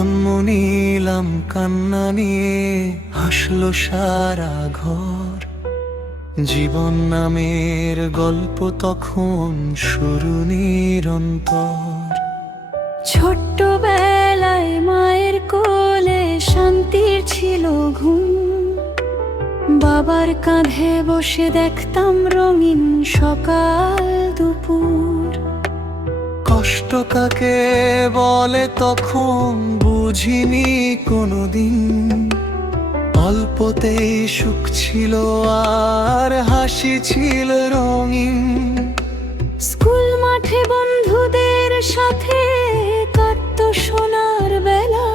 জন্ম নিলাম কান্না নিয়ে, হাসলো সারা ঘর। জীবন নামের গল্প তখন শুরু নিরন্তর। ছোট্টবেলায় মায়ের কোলে শান্তির ছিল ঘুম, বাবার কাঁধে বসে দেখতাম রঙিন সকাল দুপুর। কষ্ট কাকে বলে তখন বুঝিনি কোনোদিন, অল্পতেই সুখ ছিল আর হাসি ছিল রঙিন। স্কুল মাঠে বন্ধুদের সাথে কাটতো সোনার বেলা,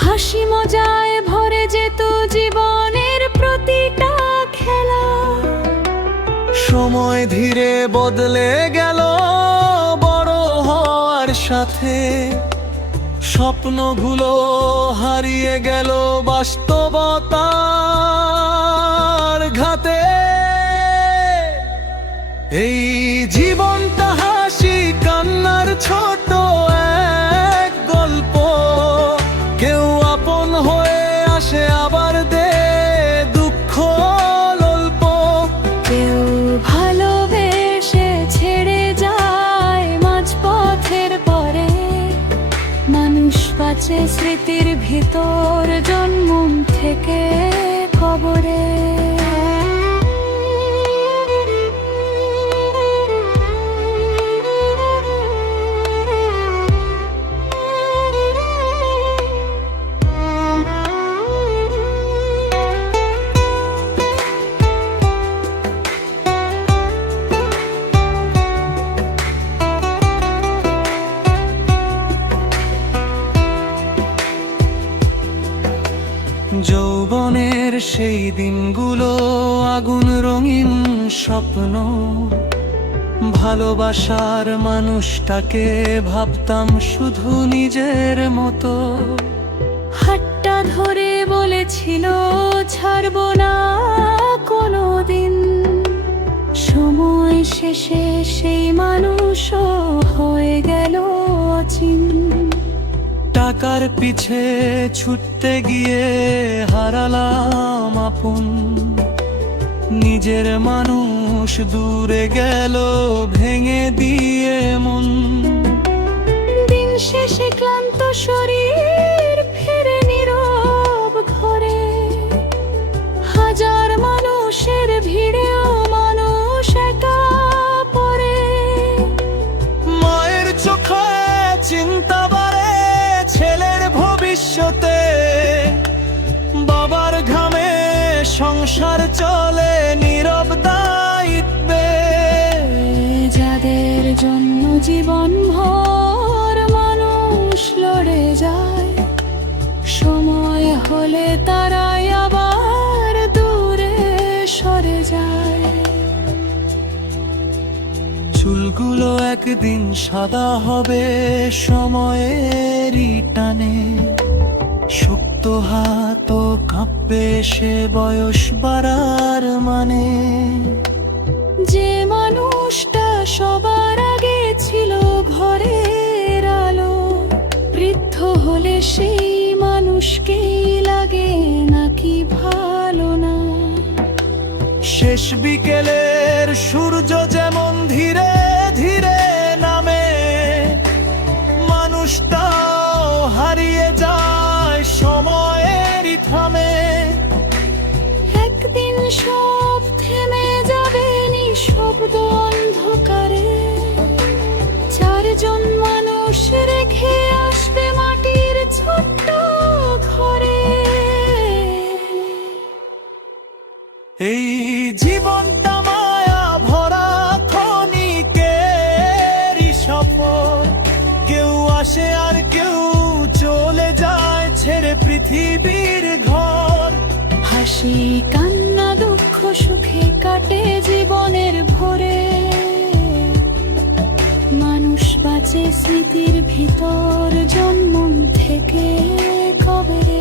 হাসি মজায় ভরে যেত জীবনের প্রতিটা খেলা। সময় ধীরে বদলে গেল বড় হওয়ার সাথে, স্বপ্নগুলো হারিয়ে গেল বাস্তবতার ঘাতে। এই জীবনটা হাসি কান্নার ছোট এক গল্প, কেউ আপন হয়ে আসে আবার দে দুঃখ অল্প। কেউ ভালোবেসে ছেড়ে যায় মাঝপথের পরে, মানুষ বাঁচে স্মৃতির ভিতর জন্ম থেকে কবরে। যৌবনের সেই দিনগুলো আগুন রঙিন স্বপ্ন, ভালোবাসার মানুষটাকে ভাবতাম শুধু নিজের মতো। হাতটা ধরে বলেছিল ছাড়বো না কোনোদিন, সময় শেষে সেই মানুষও হয়ে গেল অচিন। টাকার পিছে ছুটতে গিয়ে হারালাম আপন, নিজের মানুষ দূরে গেল ভেঙে দিয়ে মন। দিন শেষে ক্লান্ত শরীর ফিরে নীরব ঘরে, হাজার মানুষের ভিড়েও মানুষ একা পড়ে। মায়ের চোখে চিন্তা বাড়ে ছেলের ভবিষ্যতে, বাবার ঘামে সংসার চলে নীরব দায়িত্বে। যাদের জন্য জীবন ভর মানুষ লড়ে যায়, সময় হলে তারাই আবার দূরে সরে যায়। চুলগুলো একদিন সাদা হবে সময়েরই টানে, শক্ত হাত কাঁপবে সে বয়স বাড়ার মানে। যে মানুষটা সবার আগে ছিল ঘরের আলো, বৃদ্ধ হলে সেই মানুষকেই লাগে নাকি ভালো না। শেষ বিকেলের সূর্য যেমন ধীরে ধীরে নামে, মানুষটাও হারিয়ে যায় সময়েরই থামে। একদিন সব থেমে যাবে নিঃশব্দ অন্ধকারে, চারজন মানুষ রেখে আসবে মাটির ছোট্ট ঘরে। এই জীবনটা মায়া ভরা ক্ষণিকেরই সফর, কেউ আসে আর কেউ চলে যায় ছেড়ে পৃথিবীর ঘর। হাসি কান্না দুঃখ সুখে কাটে জীবনের ভরে, মানুষ বাঁচে স্মৃতির ভিতর জন্ম থেকে কবরে।